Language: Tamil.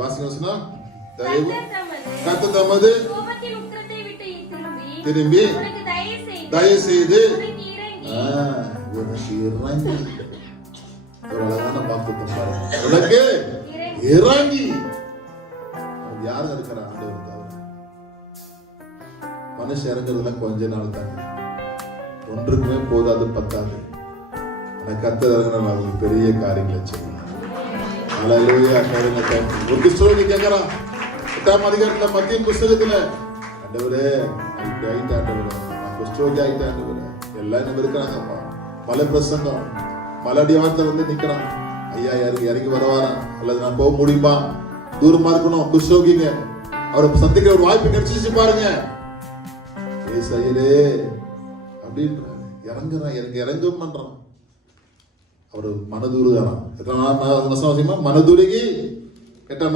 வாசிங்க. கர்த்தர் தமது திரும்பி தயவு செய்து உனக்கு இறங்கி, ஒரு அழகான வாக்குத்தத்தம் பாருங்க, உனக்கு இறங்கி. யாரும் இருக்கிற ஆண்டவர் தவிர மனுஷன் இறங்குறதுலாம் கொஞ்ச நாள் தாங்க, ஒன்றுக்குமே போதாது, பத்தாது. ஆனா கர்த்தர் இறங்கினா அவங்களுக்கு பெரிய காரியங்களை செய்யலாம். அல்லேலூயா. ஒரு கிறிஸ்தவன் கேட்கிறான் 8ஆம் அதிகாரத்துல மத்திய புஸ்தகத்துல, ஆண்டவரே இப்படி ஆயிட்டா, ஆண்டவரே நான் கிறிஸ்தவன் ஆயிட்டா, ஆண்டவரே எல்லாம் என்ன இருக்கிறாங்கப்பா, மலை பிரசங்கம் மலடி வார்த்தை வந்து நிக்கிறான். ஐயா இறங்கி வருவாரா, அல்லது நான் போக முடியுமா, தூரமா இருக்கணும், கிறிஸ்தவங்க அவரை சந்திக்கிற ஒரு வாய்ப்பு கிடைச்சிச்சு பாருங்க. ஏசையரே அப்படின்றாரு, இறங்குறான், எனக்கு இறங்கும் பண்றான். அவரு மனதுருகாராம். மனதுருகி 8ஆம்